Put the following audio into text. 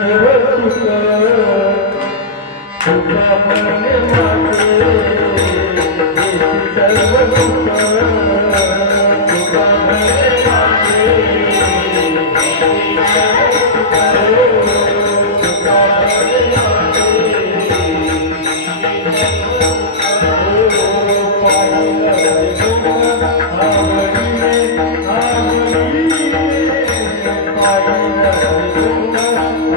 जय जय सुखरामे माते जय जय